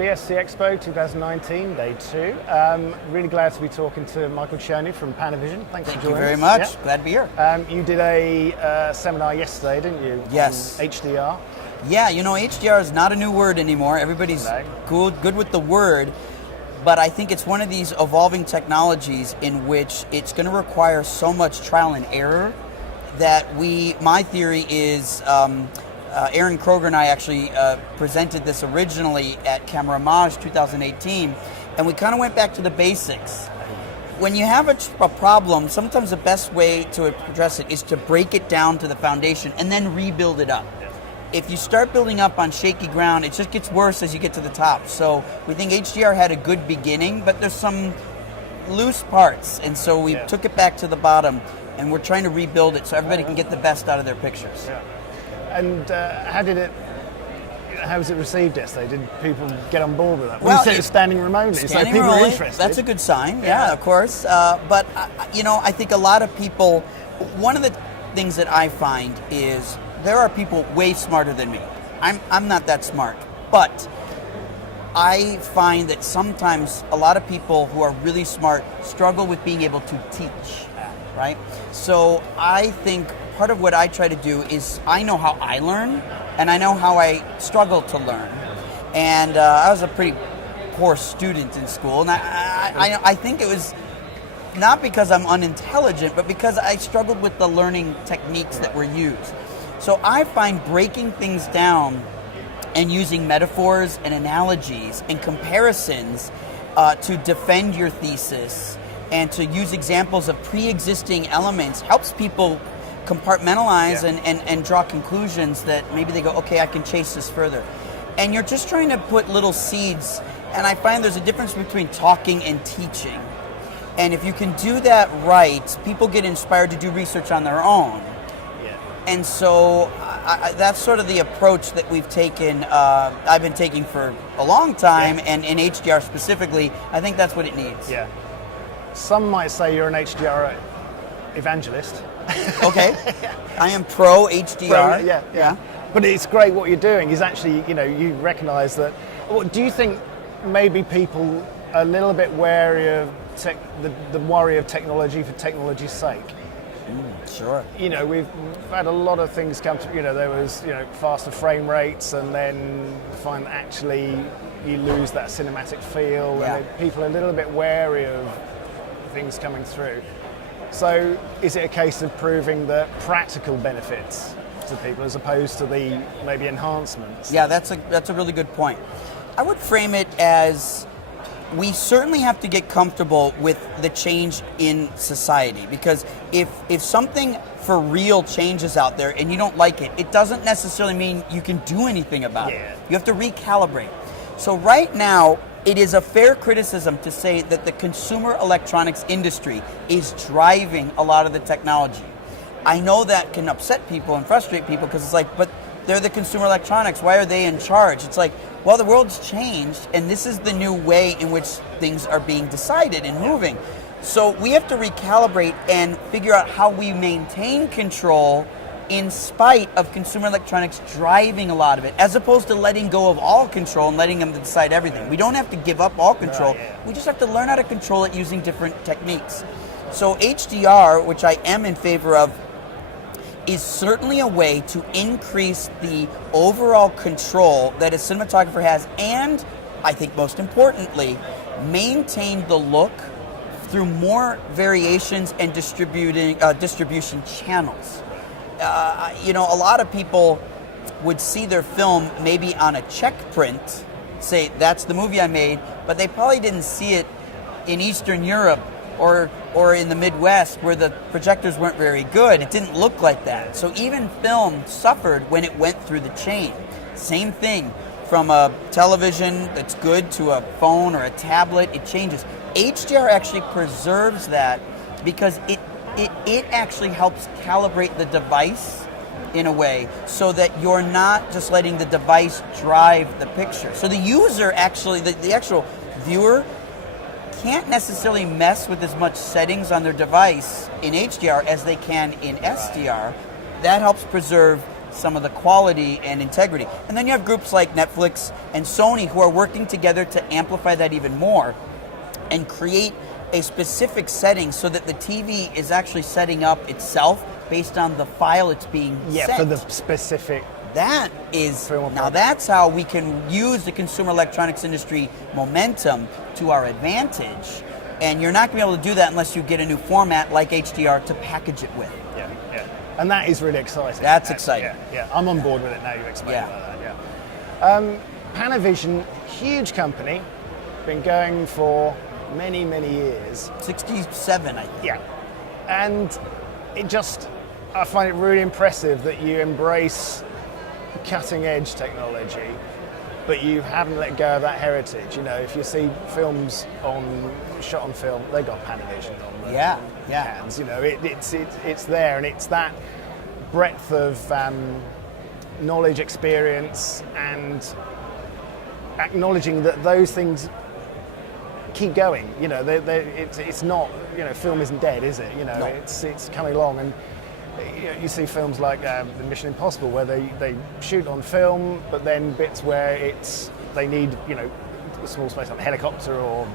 BSC Expo 2019, day 2. Really glad to be talking to Michael Cioni from Panavision. Thanks for joining us. Thank you very much. Yeah. Glad to be here. You did a seminar yesterday, didn't you? Yes. On HDR. Yeah, you know, HDR is not a new word anymore. Everybody's good with the word, but I think it's one of these evolving technologies in which it's going to require so much trial and error that my theory is, Aaron Kroger and I actually presented this originally at Cameramage 2018, and we kind of went back to the basics. When you have a problem, sometimes the best way to address it is to break it down to the foundation and then rebuild it up. If you start building up on shaky ground, it just gets worse as you get to the top. So we think HDR had a good beginning, but there's some loose parts, and so we took it back to the bottom, and we're trying to rebuild it so everybody can get the best out of their pictures. Yeah. And how was it received yesterday? Did people get on board with that? Well, you said it was standing room only, so people were interested. That's a good sign, yeah, of course. But, you know, I think a lot of people, one of the things that I find is there are people way smarter than me. I'm not that smart, but I find that sometimes a lot of people who are really smart struggle with being able to teach, right? So I think part of what I try to do is I know how I learn, and I know how I struggle to learn. And I was a pretty poor student in school, and I think it was not because I'm unintelligent, but because I struggled with the learning techniques that were used. So I find breaking things down and using metaphors and analogies and comparisons to defend your thesis and to use examples of pre-existing elements helps people compartmentalize and draw conclusions that maybe they go, okay, I can chase this further. And you're just trying to put little seeds, and I find there's a difference between talking and teaching. And if you can do that right, people get inspired to do research on their own. And so that's sort of the approach that we've taken, I've been taking for a long time, and in HDR specifically, I think that's what it needs. Yeah. Some might say you're an HDR evangelist. Okay. I am pro HDR. Yeah. But it's great what you're doing is actually, you know, you recognize that. Do you think maybe people are a little bit wary of the worry of technology for technology's sake? Sure. You know, we've had a lot of things come to, you know, there was, you know, faster frame rates, and then find that actually you lose that cinematic feel, and people are a little bit wary of things coming through. So is it a case of proving the practical benefits to people as opposed to the maybe enhancements? Yeah, that's a really good point. I would frame it as we certainly have to get comfortable with the change in society, because if something for real changes out there and you don't like it, it doesn't necessarily mean you can do anything about it. You have to recalibrate. So right now, it is a fair criticism to say that the consumer electronics industry is driving a lot of the technology. I know that can upset people and frustrate people because it's like, but they're the consumer electronics, why are they in charge? It's like, well, the world's changed, and this is the new way in which things are being decided and moving. So we have to recalibrate and figure out how we maintain control in spite of consumer electronics driving a lot of it, as opposed to letting go of all control and letting them decide everything. We don't have to give up all control. We just have to learn how to control it using different techniques. So HDR, which I am in favor of, is certainly a way to increase the overall control that a cinematographer has, and I think most importantly, maintain the look through more variations and distribution channels. You know, a lot of people would see their film maybe on a check print, say that's the movie I made, but they probably didn't see it in Eastern Europe or in the Midwest where the projectors weren't very good. It didn't look like that. So even film suffered when it went through the chain. Same thing, from a television that's good to a phone or a tablet, it changes. HDR actually preserves that because it actually helps calibrate the device in a way so that you're not just letting the device drive the picture. So the user actually, the actual viewer, can't necessarily mess with as much settings on their device in HDR as they can in SDR. That helps preserve some of the quality and integrity. And then you have groups like Netflix and Sony who are working together to amplify that even more and create a specific setting so that the TV is actually setting up itself based on the file it's being sent. For the specific. That is, now that's how we can use the consumer electronics industry momentum to our advantage. And you're not going to be able to do that unless you get a new format like HDR to package it with. Yeah. And that is really exciting. That's exciting. Yeah. I'm on board with it now you explained about that, Panavision, huge company, been going for many, many years. 67, I think. Yeah. And I find it really impressive that you embrace cutting edge technology, but you haven't let go of that heritage. You know, if you see films shot on film, they got Panavision on them. Hands. You know, it's there, and it's that breadth of knowledge, experience, and acknowledging that those things keep going. You know, it's not, you know, film isn't dead, is it? You know, it's coming along, and you see films like the Mission Impossible where they shoot on film, but then bits where they need, you know, a small space like a helicopter or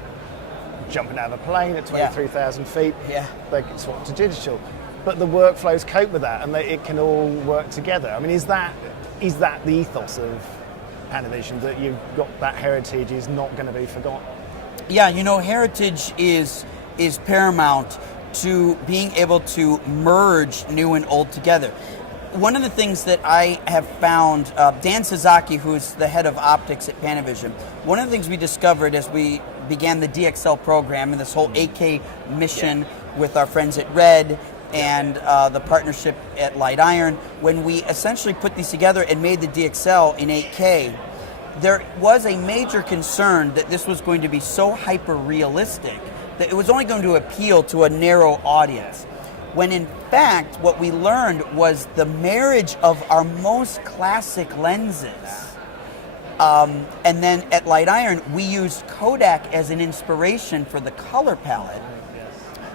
jumping out of a plane at 23,000 feet. They can swap to digital, but the workflows cope with that, and it can all work together. I mean, is that the ethos of Panavision, that you've got that heritage is not going to be forgotten? Yeah, you know, heritage is paramount to being able to merge new and old together. One of the things that I have found, Dan Sasaki, who's the head of optics at Panavision, one of the things we discovered as we began the DXL program and this whole 8K mission with our friends at Red and the partnership at Light Iron, when we essentially put these together and made the DXL in 8K, there was a major concern that this was going to be so hyper-realistic that it was only going to appeal to a narrow audience. When in fact, what we learned was the marriage of our most classic lenses. And then at Light Iron, we used Kodak as an inspiration for the color palette.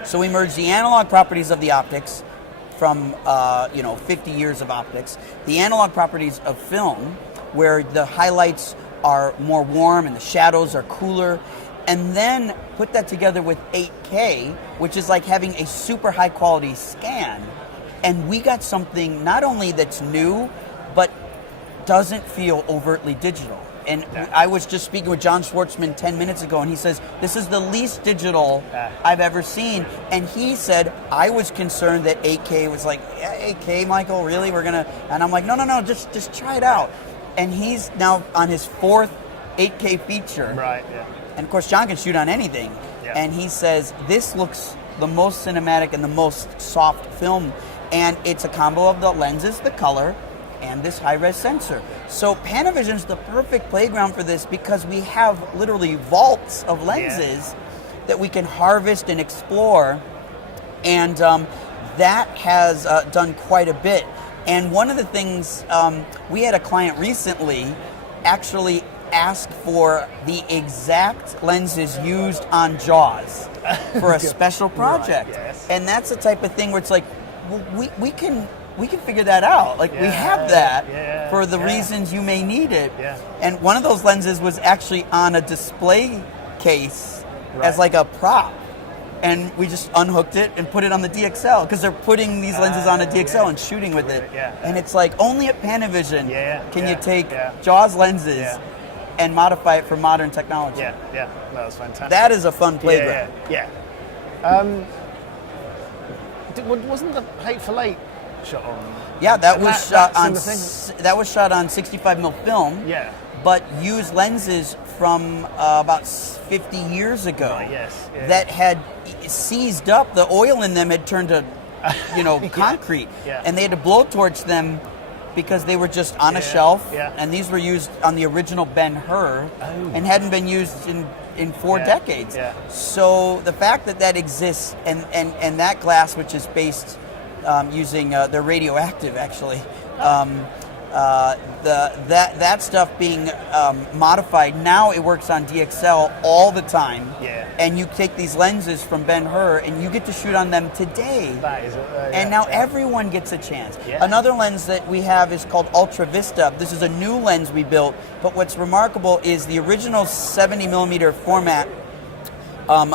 So we merged the analog properties of the optics from 50 years of optics, the analog properties of film, where the highlights are more warm and the shadows are cooler, and then put that together with 8K, which is like having a super high quality scan. And we got something not only that's new, but doesn't feel overtly digital. And I was just speaking with John Schwartzman 10 minutes ago, and he says, this is the least digital I've ever seen. And he said, I was concerned that 8K was like, 8K, Michael, really? We're going to... And I'm like, no, just try it out. And he's now on his 4th 8K feature. Right, And of course, John can shoot on anything. And he says, this looks the most cinematic and the most soft film. And it's a combo of the lenses, the color, and this high-res sensor. So Panavision's the perfect playground for this because we have literally vaults of lenses that we can harvest and explore. And that has done quite a bit. And one of the things, we had a client recently actually ask for the exact lenses used on Jaws for a special project. And that's the type of thing where it's like, well, we can figure that out. Like, we have that for the reasons you may need it. And one of those lenses was actually on a display case as like a prop. And we just unhooked it and put it on the DXL because they're putting these lenses on a DXL and shooting with it. And it's like, only at Panavision can you take Jaws lenses and modify it for modern technology. No, that's fantastic. That is a fun playground. Wasn't the Hateful Eight shot on? Yeah, that was shot on. That was shot on 65mm film. But used lenses from about 50 years ago. That had seized up. The oil in them had turned to, concrete, and they had to blowtorch them because they were just on a shelf. And these were used on the original Ben-Hur and hadn't been used in 4 decades. So the fact that exists and that glass, which is based using they're radioactive actually, that stuff being modified. Now it works on DXL all the time. Yeah. And you take these lenses from Ben-Hur and you get to shoot on them today. That is and now everyone gets a chance. Yeah. Another lens that we have is called Ultra Vista. This is a new lens we built, but what's remarkable is the original 70 millimeter format,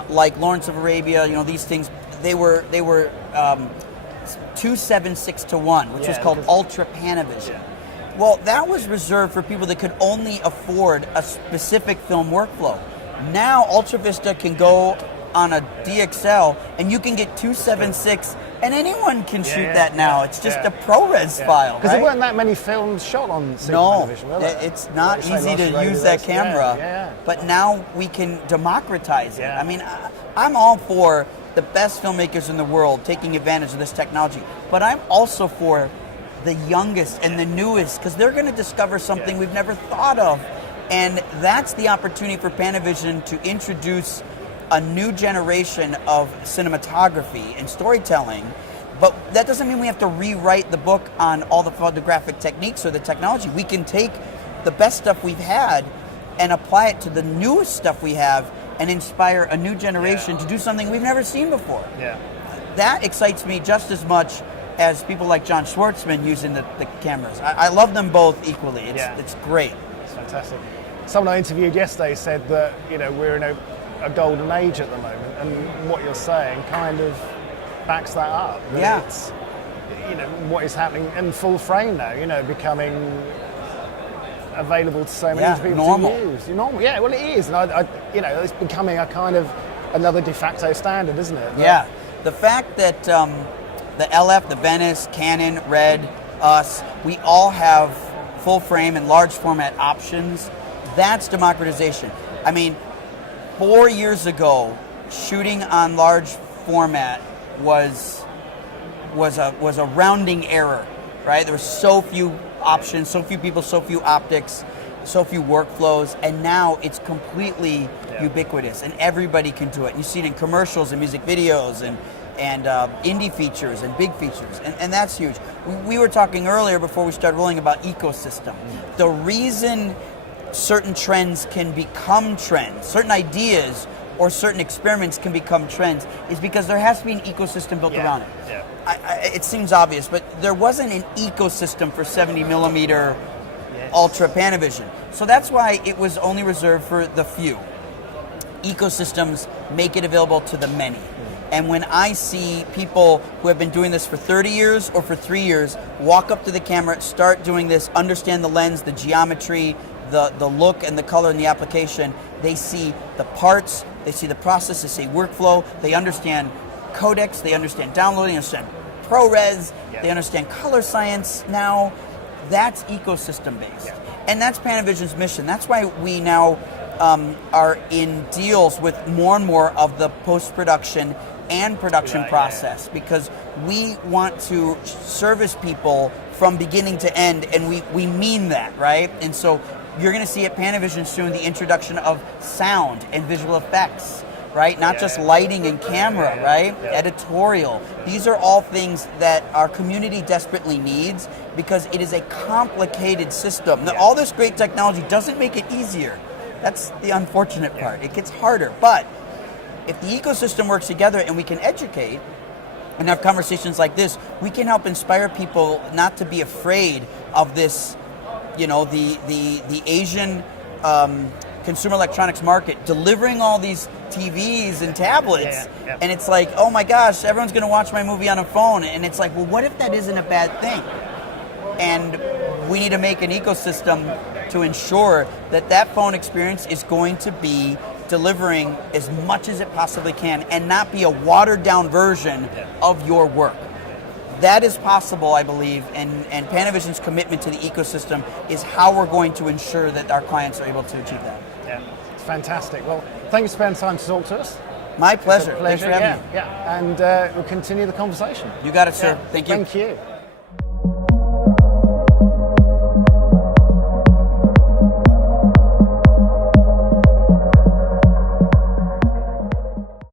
like Lawrence of Arabia, these things, they were 2.76:1, which was called Ultra Panavision. Yeah. Well, that was reserved for people that could only afford a specific film workflow. Now, Ultra Vista can go on a DXL, and you can get 2.76, and anyone can shoot that now. It's just a ProRes file, because there weren't that many films shot on Super Panavision, were there? It's not easy to use that camera, but now we can democratize it. I mean, I'm all for the best filmmakers in the world taking advantage of this technology, but I'm also for the youngest and the newest, because they're going to discover something we've never thought of. And that's the opportunity for Panavision to introduce a new generation of cinematography and storytelling. But that doesn't mean we have to rewrite the book on all the photographic techniques or the technology. We can take the best stuff we've had and apply it to the newest stuff we have and inspire a new generation to do something we've never seen before. Yeah. That excites me just as much as people like John Schwartzman using the cameras. I love them both equally. It's great. It's fantastic. Someone I interviewed yesterday said that we're in a golden age at the moment, and what you're saying kind of backs that up. That it's, what is happening in full frame now, becoming available to so many people to use. Normal. Yeah, well, it is, and I it's becoming a kind of another de facto standard, isn't it? Yeah. The fact that the LF, the Venice, Canon, Red, us, we all have full frame and large format options. That's democratization. I mean, 4 years ago, shooting on large format was a rounding error, right? There were so few options, so few people, so few optics, so few workflows, and now it's completely ubiquitous, and everybody can do it. You see it in commercials and music videos and indie features and big features, and that's huge. We were talking earlier before we started rolling about ecosystem. The reason certain trends can become trends, certain ideas or certain experiments can become trends, is because there has to be an ecosystem built around it. Yeah. It seems obvious, but there wasn't an ecosystem for 70 millimeter Ultra Panavision. So that's why it was only reserved for the few. Ecosystems make it available to the many. And when I see people who have been doing this for 30 years or for 3 years walk up to the camera, start doing this, understand the lens, the geometry, the look and the color and the application, they see the parts, they see the process, they see workflow, they understand codecs, they understand downloading, they understand ProRes, they understand color science now. That's ecosystem based. And that's Panavision's mission. That's why we now are in deals with more and more of the post-production and production process, because we want to service people from beginning to end, and we mean that, right? And so you're going to see at Panavision soon the introduction of sound and visual effects, right? Not just lighting and camera, right? Editorial. These are all things that our community desperately needs, because it is a complicated system. Now, all this great technology doesn't make it easier. That's the unfortunate part. It gets harder. But if the ecosystem works together and we can educate and have conversations like this, we can help inspire people not to be afraid of this, the Asian consumer electronics market delivering all these TVs and tablets. And it's like, oh my gosh, everyone's going to watch my movie on a phone. And it's like, well, what if that isn't a bad thing? And we need to make an ecosystem to ensure that that phone experience is going to be delivering as much as it possibly can and not be a watered down version of your work. That is possible, I believe, and Panavision's commitment to the ecosystem is how we're going to ensure that our clients are able to achieve that. Yeah, it's fantastic. Well, thank you for spending time to talk to us. My pleasure. It's a pleasure. Thanks for having me. And we'll continue the conversation. You got it, sir. Thank you. Thank you.